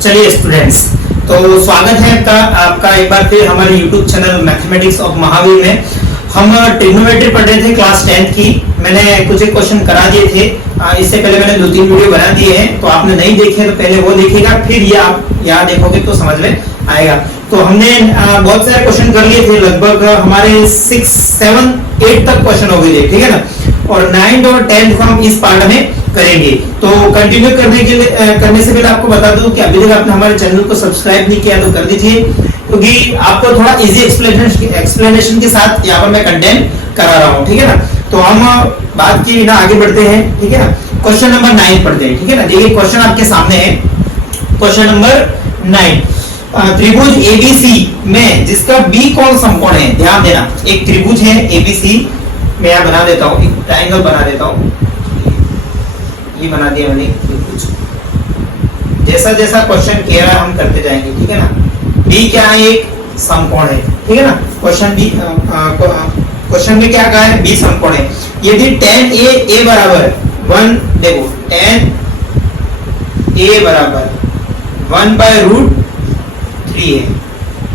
चलिए स्टूडेंट्स, तो स्वागत है आपका एक बार फिर हमारे YouTube channel mathematics of Mahavir में। हम ट्रिग्नोमेट्री पढ़ रहे थे क्लास 10th की। मैंने कुछ एक क्वेश्चन करा दिए थे, इससे पहले मैंने 2-3 वीडियो बना दिए हैं, तो आपने नहीं देखे तो पहले वो देखिएगा, फिर ये आप यहाँ देखोगे तो समझ में आएगा। तो हमने बहुत सारे क्वेश्चन कर लिए थे, लगभग हमारे 6, 7, 8 तक क्वेश्चन हो गए थे, ठीक है ना। और 9th और 10th को हम इस पार्ट में करेंगे। तो कंटिन्यू करने से पहले आपको बता दूं कि अभी तक आपने हमारे चैनल को सब्सक्राइब नहीं किया तो कर दीजिए, क्योंकि आपको थोड़ा इजी एक्सप्लेनेशन के साथ यहाँ पर मैं कंटेंट करा रहा हूँ, ठीक है ना। तो हम बात की बिना आगे बढ़ते हैं, ठीक है ना। क्वेश्चन नंबर 9 पढ़ते हैं, ठीक है ना। देखिए क्वेश्चन आपके सामने है, क्वेश्चन नंबर 9। त्रिभुज एबीसी में जिसका बी कौन समकोण है, ध्यान देना। एक त्रिभुज है एबीसी, मैं यहाँ बना देता हूँ, एक ट्रायंगल बना देता हूँ, ये बना दिया मैंने त्रिभुज। जैसा जैसा क्वेश्चन कह रहा है हम करते जाएंगे, ठीक है ना। बी क्या है, एक समकोण है, ठीक है ना। क्वेश्चन में क्या कहा है, बी समकोण है। यदि tan a बराबर 1, देखो tan a बराबर 1/√3 है,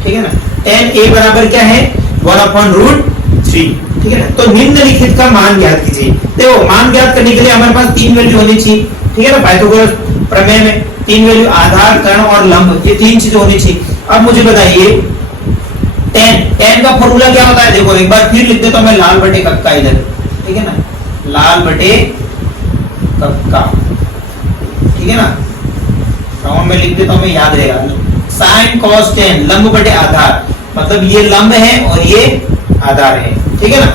ठीक है ना। tan a बराबर क्या है, 1/√3, ठीक है ना। तो निम्नलिखित का मान ज्ञात कीजिए। देखो मान ज्ञात करने के लिए हमारे पास 3 वैल्यू होनी चाहिए, ठीक है ना। पाइथागोरस प्रमेय में 3 वैल्यू, आधार, कर्ण और लंब, ये 3 चीजें होनी चाहिए। अब मुझे बताइए tan का फॉर्मूला क्या होता है। देखो एक बार फिर लिख देता हूं मैं, लाल बटे कक्का इधर, ठीक है ना, लाल बटे कक्का, ठीक है ना। राउंड में लिख देता हूं मैं, याद रहेगा। sin cos tan, लंब बटे आधार, मतलब ये लंब है और ये आधार है, ठीक है ना।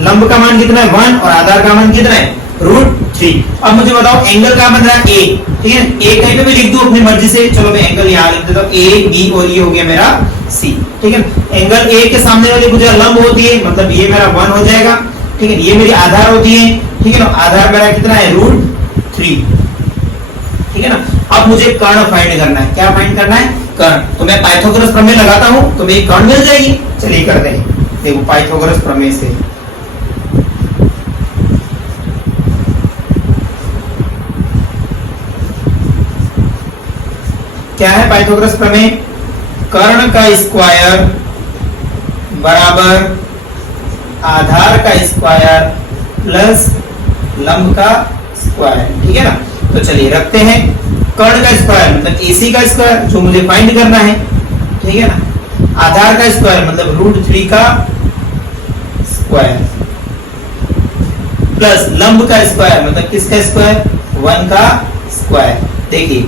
लंब का मान कितना है 1 और आधार का मान कितना है √3। अब मुझे बताओ एंगल क्या बन रहा है, ए, ठीक है। ए कहीं पे भी लिख दो अपनी मर्जी से, चलो मैं एंगल यहाँ लिख देता हूँ, ए बी, और ये हो गया मेरा सी, ठीक है। एंगल ए के सामने वाली भुजा लंब होती है, मतलब ये मेरा 1 हो जाएगा, ठीक है। ये मेरी आधार होती है, ठीक है ना। आधार मेरा कितना है √3, ठीक है ना। अब मुझे कर्ण फाइंड करना है। क्या फाइंड करना है, कर्ण। तो मैं पाइथागोरस प्रमेय लगाता हूं तो मेरी कर्ण मिल जाएगी। चलिए करते हैं, देखो पाइथागोरस प्रमेय से क्या है पाइथागोरस प्रमेय, कर्ण का स्क्वायर बराबर आधार का स्क्वायर प्लस लंब का स्क्वायर, ठीक है ना। तो चलिए रखते हैं कर्ण का स्क्वायर मतलब एसी का स्क्वायर, जो मुझे फाइंड करना है, ठीक है ना। आधार का स्क्वायर मतलब √3 का स्क्वायर प्लस लंब का स्क्वायर मतलब किसका स्क्वायर, 1 का स्क्वायर। देखिए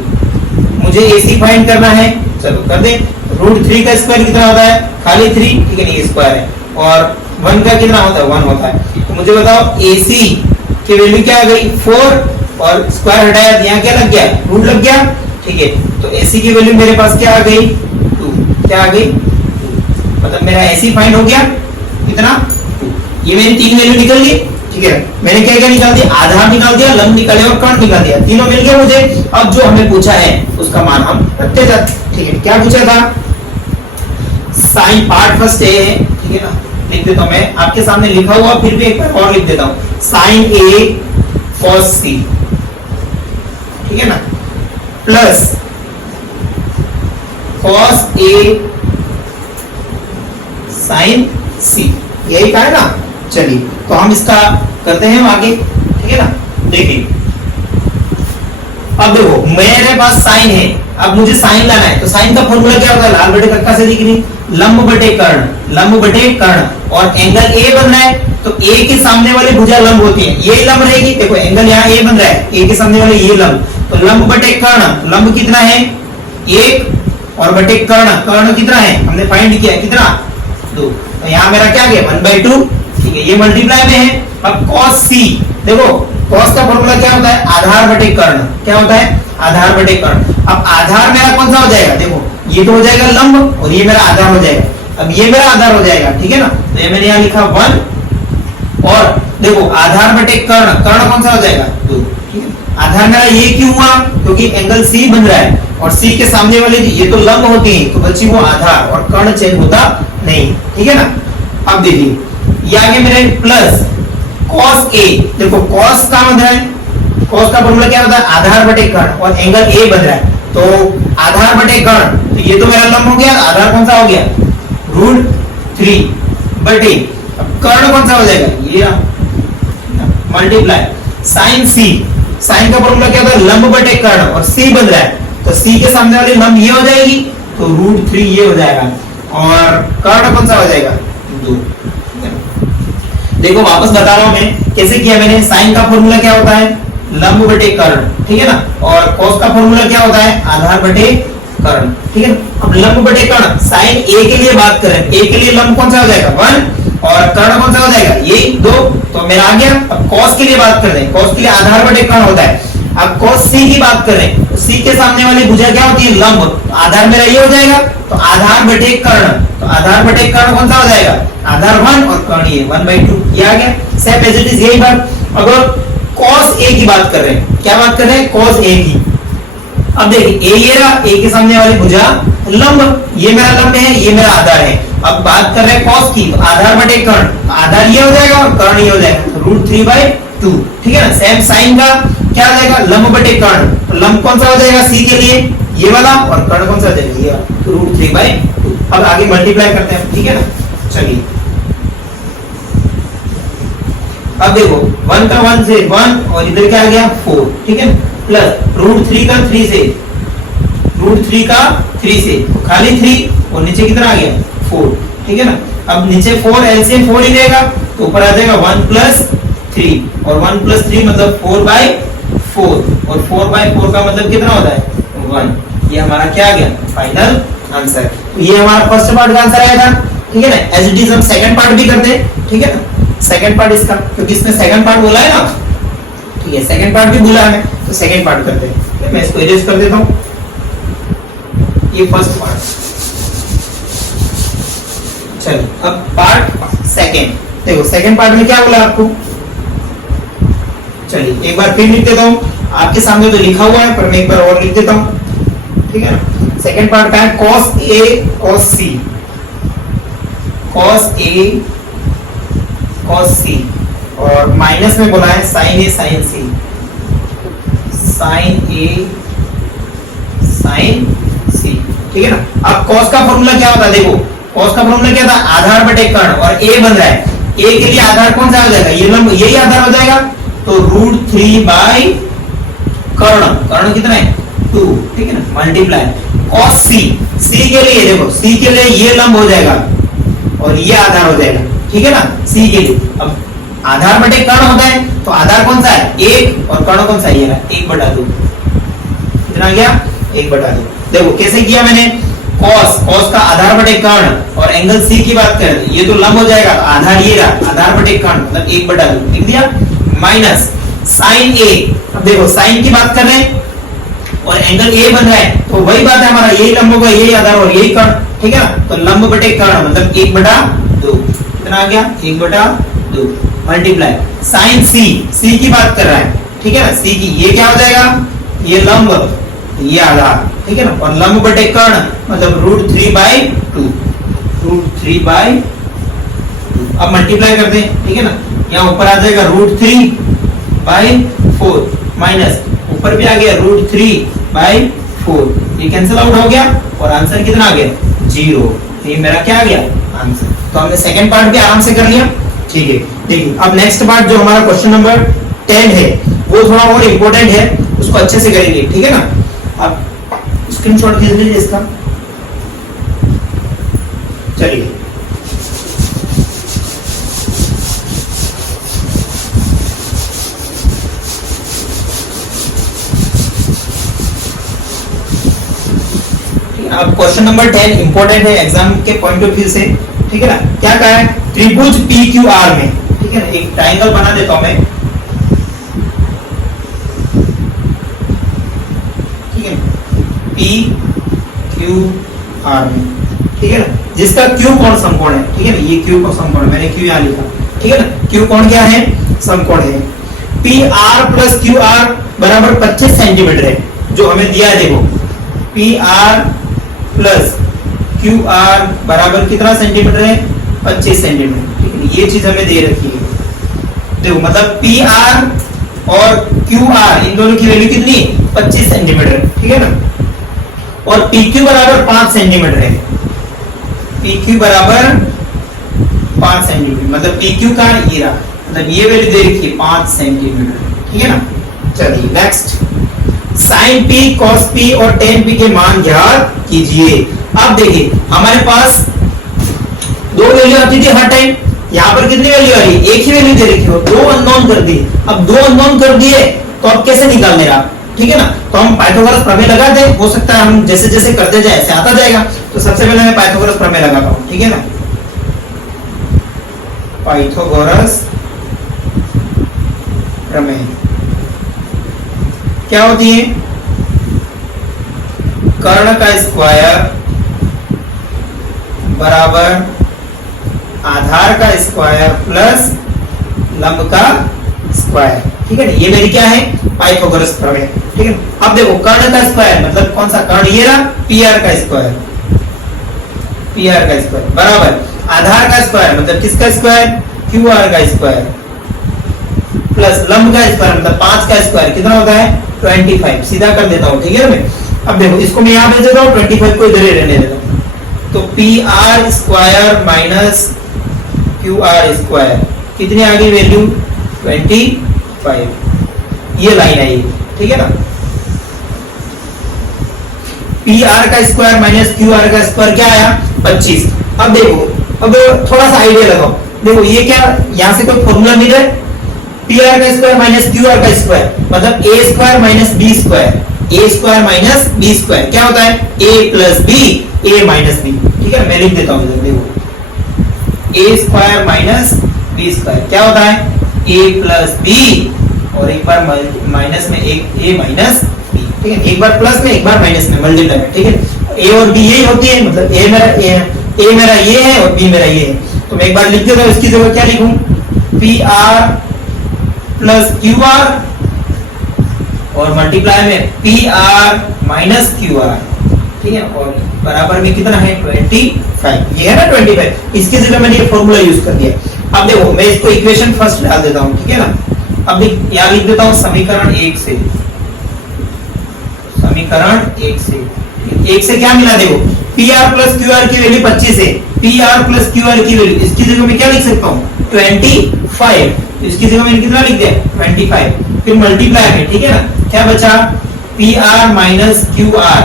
मुझे एसी फाइंड करना है, चलो कर दे। √3 का स्क्वायर कितना होता है, खाली 3, ठीक है, ये स्क्वायर है। और 1 का कितना होता है, 1 होता है। तो मुझे बताओ एसी की वैल्यू क्या आ गई 4, और स्क्वायर हटाया तो यहाँ क्या लग गया, रूट लग गया, ठीक है। तो एसी की वैल्यू मेरे पास क्या आ गई 2, क्या आ गई 2, मतलब मेरा एसी फाइंड हो गया कितना 2। ये मेरी 3 वैल्यू निकल गई, ठीक है। मैंने क्या क्या निकाल दिया, आधार निकाल दिया, लंब निकाले और कर्ण निकाल दिया, तीनों मिल गया मुझे। अब जो हमें पूछा है उसका मान हम रखते जाते, ठीक है। क्या पूछा था, साइन पार्ट फर्स्ट ए है, ठीक है ना। लिख देता हूं मैं, आपके सामने लिखा हुआ, फिर भी एक बार और लिख देता हूं, साइन ए कॉस सी, ठीक है ना, प्लस कॉस ए साइन सी, यही कहा है ना। चलिए तो हम इसका करते हैं आगे, ठीक है ना। देखिए अब देखो मेरे पास साइन है, अब मुझे साइन लाना है, तो साइन का फॉर्मूला क्या होता है, लाल बटे कक्का से दिख रही, लंब बटे कर्ण, लंब बटे कर्ण। और एंगल ए बन रहा है, तो ए के सामने वाली भुजा लंब होती है, ये लंब रहेगी। देखो एंगल यहाँ ए बन रहा है, ए के सामने वाले ये लंब, तो लंब बटे कर्ण, लंब कितना है 1, और बटे कर्ण, कर्ण कितना है हमने फाइंड किया कितना 2। तो यहाँ मेरा क्या गया 1/2, ठीक है। ये मल्टीप्लाई में है। अब cos c, देखो cos का फॉर्मूला क्या होता है, आधार बटे कर्ण, क्या होता है आधार बटे कर्ण। अब आधार मेरा कौन सा हो जाएगा, देखो ये तो हो जाएगा लंब और ये मेरा आधार हो जाएगा। अब ये मेरा आधार हो जाएगा, ठीक है ना। तो ये मैंने यहाँ लिखा 1, और देखो आधार बटे कर्ण, कर्ण कौन सा हो जाएगा 2, ठीक है। आधार मेरा ये क्यों हुआ, क्योंकि एंगल सी बन रहा है और सी के सामने वाले ये तो लंब होती है, तो बच्ची वो आधार और कर्ण चेंज होता नहीं, ठीक है ना। अब देखिए ये आगे मेरे प्लस cos a, देखो cos का मतलब है, cos का फॉर्मूला क्या होता है आधार बटे कर्ण, और एंगल a बन रहा है, तो आधार बटे कर्ण, तो ये तो मेरा लंब हो गया, आधार कौन सा हो गया √3 बटे, अब कर्ण कौन सा हो जाएगा ये मल्टीप्लाई साइन सी, साइन का फॉर्मूला क्या होता है लंब बटे कर्ण, और सी बन रहा है तो सी के सामने वाली लंब ये हो जाएगी तो √3 ये हो जाएगा, और कर्ण कौन सा हो जाएगा 2। देखो वापस बता रहा हूं मैं कैसे किया मैंने, साइन का फॉर्मूला क्या होता है लंब बटे कर्ण, ठीक है ना, और कॉस का फॉर्मूला क्या होता है आधार बटे कर्ण, ठीक है। अब लंब बटे कर्ण, साइन ए के लिए बात करें, ए के लिए लंब कौन सा हो जाएगा 1 और कर्ण कौन सा हो जाएगा ये 2, तो मेरा आ गया। अब कॉस के लिए बात कर रहे हैं, कॉस के लिए आधार बटे कर्ण होता है। अब कॉस सी की बात कर रहे हैं, तो सी के सामने वाली भुजा क्या होती है लंब, आधार मेरा ये हो जाएगा, तो आधार बटे कर्ण, तो आधार बटे कर्ण कौन सा हो जाएगा आधार 1 और कर्ण ये 1/2, ये आ गया। सेम एज इट इज यही बात। अगर cos a की बात कर रहे हैं, क्या बात कर रहे हैं cos a की, अब देखिए a ये रहा, a के सामने वाली भुजा लंब, ये मेरा लंब है, ये मेरा आधार है। अब बात कर रहे हैं cos की, तो आधार बटे कर्ण, आधार ये हो जाएगा और कर्ण ये हो जाएगा, √3/2, ठीक है ना। सेम साइन का क्या हो जाएगा लंब बटे कर्ण, तो लंब कौन सा हो जाएगा c के लिए ये वाला, और कर्ण कौन सा हो जाएगा ये √3/2। अब आगे मल्टीप्लाई करते हैं, ठीक है ना। चलिए अब देखो 1 का 1 से 1 और इधर क्या आ गया 4, ठीक है, प्लस √3 का 3 से, √3 का 3 से, तो खाली 3 और नीचे कितना आ गया 4, ठीक है ना। अब नीचे 4 एलसीएम 4 ही रहेगा, तो ऊपर आ जाएगा 1 + 3, और 1 + 3 मतलब 4/4, और 4/4 का मतलब कितना होता है 1। ये हमारा क्या आ गया फाइनल आंसर। तो ये हमारा फर्स्ट पार्ट का आंसर आया था, ठीक है ना। एज इट इज हम सेकंड पार्ट भी करते हैं, ठीक है ना, सेकंड पार्ट इसका, क्योंकि इसमें सेकंड पार्ट बोला है ना, ठीक है, सेकंड पार्ट भी बोला है, तो सेकंड पार्ट करते हैं। मैं इसको इरेज कर देता हूं, ये फर्स्ट पार्ट। चलिए अब पार्ट सेकंड, देखो सेकंड पार्ट में क्या बोला आपको, चलिए एक बार फिर लिख देता हूं, आपके सामने तो लिखा हुआ है पर मैं एक बार और लिख देता हूं, ठीक है ना। सेकंड पार्ट का है cos a cos c, cos a cos c, और माइनस में बोला है sin a sin c, sin a sin c, ठीक है ना। अब cos का फॉर्मूला क्या होता है, देखो cos का फॉर्मूला क्या था आधार बटे कर्ण, और a बन रहा है, a के लिए आधार कौन सा हो जाएगा ये लंब, यही आधार हो जाएगा, तो √3 कर्ण, कर्ण कितना है 2, ठीक है ना, मल्टीप्लाई cos c, c के लिए देखो c के लिए ये लंब हो जाएगा और ये आधार हो जाएगा, ठीक है ना, c के लिए। अब आधार बटे कर्ण होता है, तो आधार कौन सा है 1 और कर्ण कौन सा है ये 1/2, कितना गया 1/2। देखो कैसे किया मैंने, cos का आधार बटे कर्ण और एंगल c की बात करें, ये तो लंब हो जाएगा, तो आधार ये रहा, आधार बटे कर्ण मतलब 1/2 लिख दिया, माइनस sin a, अब देखो sin की बात कर रहे हैं और एंगल a बन रहा है, तो वही बात है हमारा, यही लंब होगा, यही आधार और यही कर्ण, ठीक है ना, तो लंब बटे कर्ण मतलब 1/2, कितना आ गया 1/2, मल्टीप्लाई sin c की बात कर रहा है, ठीक है ना, c की ये क्या हो जाएगा ये लंब, ये आधार, ठीक है ना, और लंब बटे कर्ण मतलब √3/2, √3/2। अब मल्टीप्लाई करते हैं, ठीक है ना, यहाँ ऊपर आ जाएगा √3/4 माइनस ऊपर भी आ गया √3/4, ये कैंसिल आउट हो गया और आंसर कितना आ गया 0। ये मेरा क्या आ गया आंसर। तो हमने सेकंड पार्ट भी आराम से कर लिया, ठीक है। देखिए अब नेक्स्ट पार्ट जो हमारा क्वेश्चन नंबर 10 है वो थोड़ा और इंपॉर्टेंट है, उसको अच्छे से करेंगे, ठीक है ना। अब स्क्रीनशॉट खींच लीजिए इसका। चलिए अब क्वेश्चन नंबर 10 इंपॉर्टेंट है एग्जाम के पॉइंट ऑफ व्यू से, ठीक है ना। क्या कहा है, त्रिभुज PQR में, ठीक है ना, एक ट्रायंगल बना देता हूं मैं, ठीक है, PQR में, ठीक है ना, जिसका Q कोण समकोण है, ठीक है ना, ये Q को समकोण, मैंने Q यहां लिखा, ठीक है ना। Q कोण क्या है समकोण है, PR + QR बराबर 25 सेंटीमीटर है, जो हमें दिया है। देखो PR + QR बराबर कितना सेंटीमीटर है 25 सेंटीमीटर, ठीक है, ये चीज हमें दे रखी है। देखो मतलब PR और QR इन दोनों की वैल्यू कितनी 25 सेंटीमीटर, ठीक है ना। और PQ बराबर 5 सेंटीमीटर है। PQ बराबर 5 सेंटीमीटर, मतलब PQ का ये रहा, मतलब ये वैल्यू दे रखी है 5 सेंटीमीटर, ठीक है ना। चलिए next, sin P, cos P और tan P के मान ज्ञात कीजिए। अब देखिए हमारे पास दो वैल्यू आती थी हर टाइम, यहाँ पर कितनी वैल्यू आ रही है, एक ही वैल्यू दे रखी हो, दो अननोन कर दिए। अब दो अननोन कर दिए तो अब कैसे निकालने रहा, ठीक है ना। तो हम पाइथागोरस प्रमेय लगाते हैं, हो सकता है हम जैसे जैसे करते जाए ऐसे आता जाएगा। तो सबसे पहले मैं पाइथागोरस प्रमेय लगाता हूं, ठीक है ना। पाइथागोरस प्रमेय क्या होती है, कर्ण का स्क्वायर बराबर आधार का स्क्वायर प्लस लंब का स्क्वायर, ठीक है ना। ये मेरी क्या है, पाइथागोरस प्रमेय, ठीक है। अब देखो कर्ण का स्क्वायर मतलब कौन सा कर्ण, ये रहा PR का स्क्वायर, PR का स्क्वायर बराबर आधार का स्क्वायर मतलब किसका स्क्वायर, QR का स्क्वायर प्लस लंब का स्क्वायर मतलब 5 का स्क्वायर, कितना होता है 25। सीधा कर देता हूं, ठीक है मैं। अब देखो इसको मैं यहां भेज देता हूं, 25 को इधर ही रहने देता हूं। तो PR square minus QR square कितनी आ गई वैल्यू 25, ये लाइन आई, ठीक है ना। PR का स्क्वायर माइनस QR का स्क्वायर क्या आया 25। अब देखो, अब थोड़ा सा आइडिया लगाओ, देखो ये क्या, यहां से कोई फॉर्मूला मिल रहा है, PR का स्क्वायर माइनस QR का स्क्वायर मतलब A square minus B square, A square minus B square क्या होता है A plus B, A minus B, ठीक है। मैं लिख देता हूं, देखो A square minus B square क्या होता है A प्लस B, और एक बार माइनस में एक A माइनस B, ठीक है। एक बार प्लस में एक बार माइनस में मल्टीप्लाई में, ठीक है। A और B यही होती है, मतलब A मेरा ये है और B मेरा ये है। तो मैं एक बार लिख देता हूं, इसकी जगह क्या लिखूं, PR प्लस QR और मल्टीप्लाई में PR माइनस QR, ठीक है। और बराबर में कितना है 25, ये है ना 25, इसकी जगह मैंने ये फॉर्मूला यूज कर दिया। अब देखो मैं इसको इक्वेशन फर्स्ट डाल देता हूं, ठीक है ना। अब यहां लिख देता हूं समीकरण 1 से, समीकरण 1 से क्या मिला, देखो PR प्लस QR की वैल्यू 25 है, PR प्लस QR की वैल्यू, इसकी जगह मैं क्या लिख सकता हूं 25, इसकी जगह मैंने कितना लिख दिया 25, फिर मल्टीप्लाई में, ठीक है ना। क्या बचा PR माइनस QR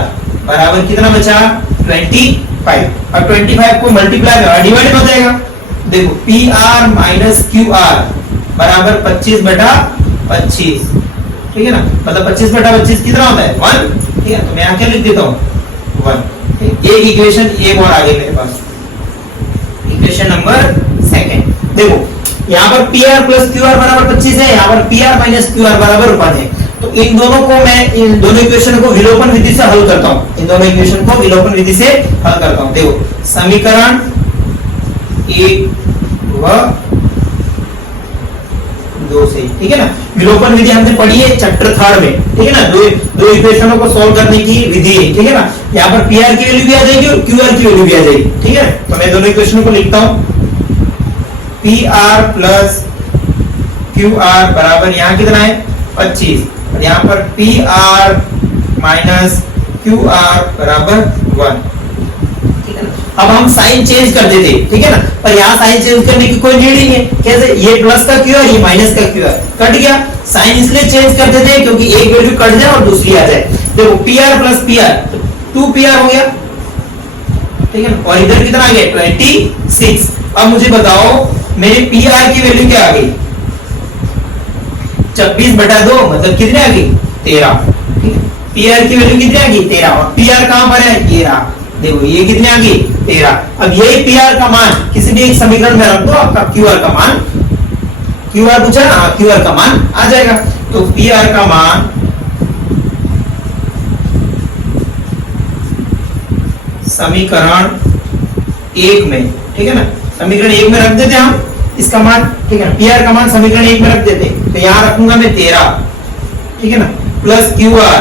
बराबर कितना बचा 25। अब 25 को मल्टीप्लाई में डिवाइड हो जाएगा, देखो PR माइनस QR बराबर 25/25, ठीक है ना। मतलब 25/25 कितना होता है 1, ठीक है। तो मैं यहां क्या लिख देता हूं 1। एक इक्वेशन एक और आ गई मेरे पास, इक्वेशन नंबर 2। देखो यहाँ पर PR प्लस QR बराबर 25 है, यहाँ पर PR माइनस QR बराबर 1 है। तो इन दोनों को मैं, इन दोनों इक्वेशन को विलोपन विधि से हल करता हूँ, इन दोनों इक्वेशन को विलोपन विधि से हल करता हूँ। देखो समीकरण 1 व 2 से, ठीक है ना। विलोपन विधि हमने पढ़ी है चैप्टर 3 में, ठीक है ना। दो इक्वेशनों को सॉल्व करने की विधि है, ठीक है ना। यहाँ पर PR की वैल्यू भी आ जाएगी और QR की वैल्यू भी आ जाएगी, ठीक है। तो मैं दोनों इक्वेशनों को लिखता हूँ, PR प्लस QR बराबर यहाँ कितना है 25, और यहाँ पर PR माइनस QR बराबर 1, ठीक है ना। अब हम साइन चेंज कर देते, ठीक है ना, पर यहाँ साइन चेंज करने की कोई नीड नहीं है। कैसे, ये प्लस का QR ये माइनस का QR कट गया, साइन इसलिए चेंज कर देते क्योंकि एक वैल्यू कट जाए और दूसरी आ जाए। देखो PR प्लस PR 2PR हो गया, ठीक है ना, और इधर कितना आ गया 26। अब मुझे बताओ मेरे PR की वैल्यू क्या आ गई 26/2 मतलब कितने आ गई 13, ठीक है। PR की वैल्यू कितनी आ गई 13, और PR कहां पर है ये रहा, देखो ये कितने आ गई 13। अब यही PR का मान किसी भी एक समीकरण में रख दो, आपका QR का मान, QR पूछा ना, QR का मान आ जाएगा। तो PR का मान समीकरण 1 में, ठीक है ना, समीकरण 1 में रख देते हम इसका मान, ठीक है ना। PR का मान समीकरण 1 में रख देते, तो यहां रखूंगा मैं 13, ठीक है ना, प्लस QR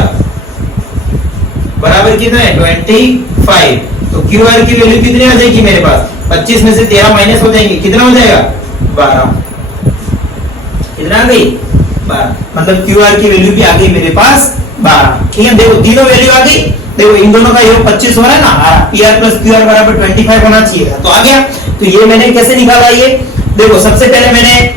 बराबर कितना है 25। तो QR की वैल्यू कितनी आ जाएगी मेरे पास 25 में से 13 माइनस हो जाएंगे, कितना हो जाएगा 12, कितना आ गई 12, मतलब QR की वैल्यू भी आ गई मेरे पास 12, ठीक है। देखो तीनों वैल्यू आ गई, देखो इन दोनों का योग 25 हो रहा है ना, PR प्लस QR बराबर 25 होना चाहिए, तो आ गया। तो ये मैंने कैसे निकाला, ये देखो सबसे पहले मैंने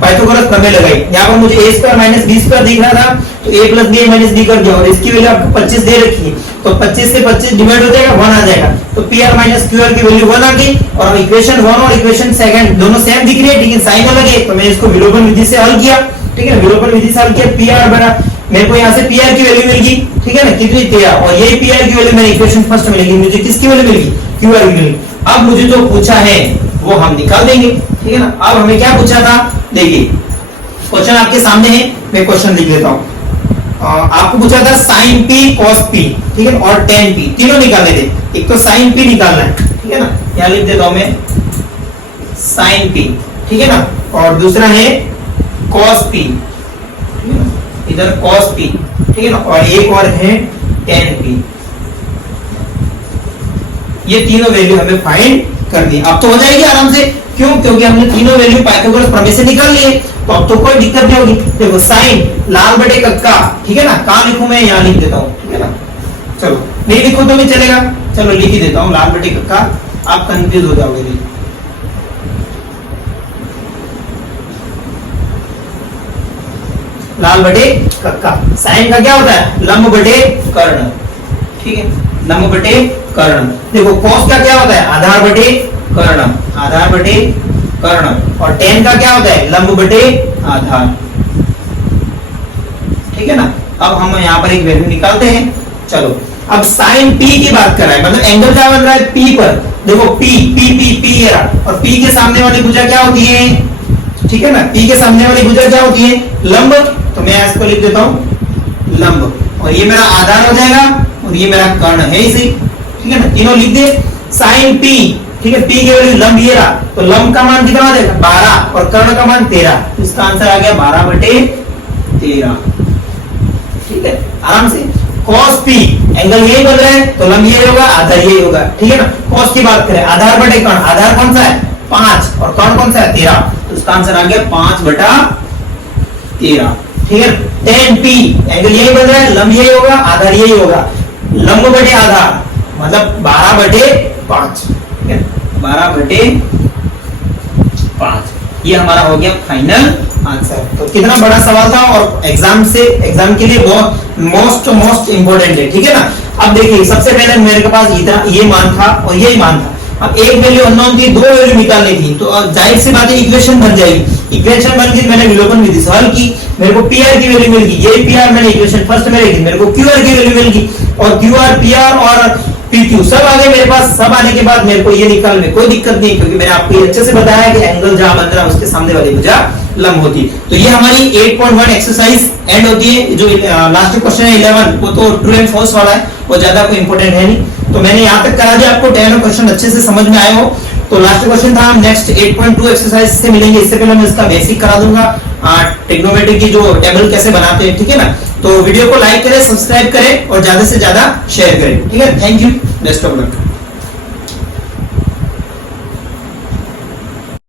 पाइथागोरस प्रमेय लगाई। यहाँ पर मुझे a² माइनस b² दिख रहा था, तो a plus b minus b कर दिया, और इसकी वैल्यू आपको 25 दे रखी है, तो 25 से 25 डिवाइड हो जाएगा, 1 आ जाएगा, तो PR माइनस QR की वैल्यू 1 आ गई। और इक्वेशन 1 और इक्वेशन सेकंड दोनों सेम दिख रही है, लेकिन साइन अलग है, तो मैंने इसको विलोपन विधि से हल किया, ठीक है, विलोपन विधि से हल किया। PR बड़ा मेरे को यहाँ से PR की वैल्यू मिल गई, ठीक है ना, कितनी 13, और यही PR की वैल्यू मैंने इक्वेशन फर्स्ट में लिखी, मुझे किसकी वैल्यू मिल गई, QR की वैल्यू। अब मुझे जो पूछा है वो हम निकाल देंगे, ठीक है ना। अब हमें क्या पूछा था, देखिए क्वेश्चन आपके सामने है, मैं क्वेश्चन लिख देता हूं। आपको पूछा था sin p cos p, ठीक है, और tan p, तीनों निकालने थे। एक तो sin p निकालना है, ठीक है ना, यहाँ लिख देता हूं मैं sin p, ठीक है ना, और दूसरा है cos p, इधर cos p, ठीक है ना, और एक और है tan p। ये तीनों वैल्यू हमें फाइंड कर दी। अब तो हो जाएगी आराम से, क्यों, क्योंकि हमने तीनों वैल्यू पाइथागोरस प्रमेय से निकाल लिए, तो अब तो कोई दिक्कत नहीं होगी। देखो साइन लाल बटे कक्का, ठीक है ना, कहां लिखूं मैं, यहां लिख देता हूं, ठीक है ना, चलो नहीं लिखो तो भी चलेगा, चलो लिख ही देता हूं लाल बटे कक्का, आप कंफ्यूज हो जाओगे नहीं। लाल बटे कक्का, साइन का क्या होता है, लंब बटे कर्ण, ठीक है, लंब बटे कर्ण। देखो cos का क्या होता है, आधार बटे कर्ण, आधार बटे कर्ण, और tan का क्या होता है, लंब बटे आधार, ठीक है ना। अब हम यहाँ पर एक वैल्यू निकालते हैं, चलो अब sin p की बात कर रहा है, मतलब एंगल क्या बन रहा है p पर, देखो p p p p ये रहा, और p के सामने वाली भुजा क्या होती है, ठीक है ना, p के सामने वाली भुजा क्या होती है, लंब, तो मैं इसको लिख देता हूं लंब, और ये मेरा आधार हो जाएगा, और ये मेरा कर्ण है इसे, ठीक है ना, तीनों लिख दे। sin p, ठीक है, p की वैल्यू लंब ये रहा, तो लंब का मान कितना आ जाएगा 12, और कर्ण का मान 13, तो इसका आंसर आ गया 12/13, ठीक है, आराम से। cos p एंगल यही बन रहा है, तो लंब यही होगा, आधार यही होगा, ठीक है ना। cos की बात करें, आधार बटे कर्ण, आधार कौन सा है 5, और कर्ण कौन सा है 13, तो इसका आंसर आ गया 5/13, ठीक है। tan p एंगल यही बन रहा है, लंब यही होगा, आधार यही होगा, लंब बटे आधार मतलब 12/5, ठीक है, 12/5, ये हमारा हो गया फाइनल आंसर। तो कितना बड़ा सवाल था, और एग्जाम के लिए बहुत मोस्ट इंपोर्टेंट है, ठीक है ना। अब देखिए सबसे पहले मेरे पास इतना ये मान था और यही मान था, अब एक वैल्यू अननोन थी, दो वैल्यू निकालनी थी, तो जाहिर सी बात है इक्वेशन बन जाएगी। इक्वेशन बन गई, मैंने विलोपन विधि से हल की, मेरे को PR की वैल्यू मिल गई, ये PR मैंने इक्वेशन फर्स्ट में लिखी, मेरे को QR की वैल्यू मिल गई, और QR PR और PQ सब आ गए मेरे पास। सब आने के बाद मेरे को ये निकालने में कोई दिक्कत नहीं, क्योंकि मैंने आपको ये अच्छे से बताया कि एंगल जहां बन रहा है उसके सामने वाली भुजा लंब होती है। तो ये हमारी 8.1 एक्सरसाइज एंड होती है। जो लास्ट क्वेश्चन है 11, वो तो ट्रू एंड फॉल्स वाला है, वो ज्यादा कोई इंपोर्टेंट है नहीं, तो मैंने यहाँ तक करा दिया, आपको 10 क्वेश्चन अच्छे से समझ में आए हो। तो लास्ट क्वेश्चन था, हम नेक्स्ट 8.2 एक्सरसाइज से मिलेंगे। इससे पहले मैं इसका बेसिक करा दूंगा, ट्रिग्नोमेट्री की जो टेबल कैसे बनाते हैं, ठीक है ना। तो वीडियो को लाइक करें, सब्सक्राइब करें और ज्यादा से ज्यादा शेयर करें, ठीक है। Thank you, best of luck.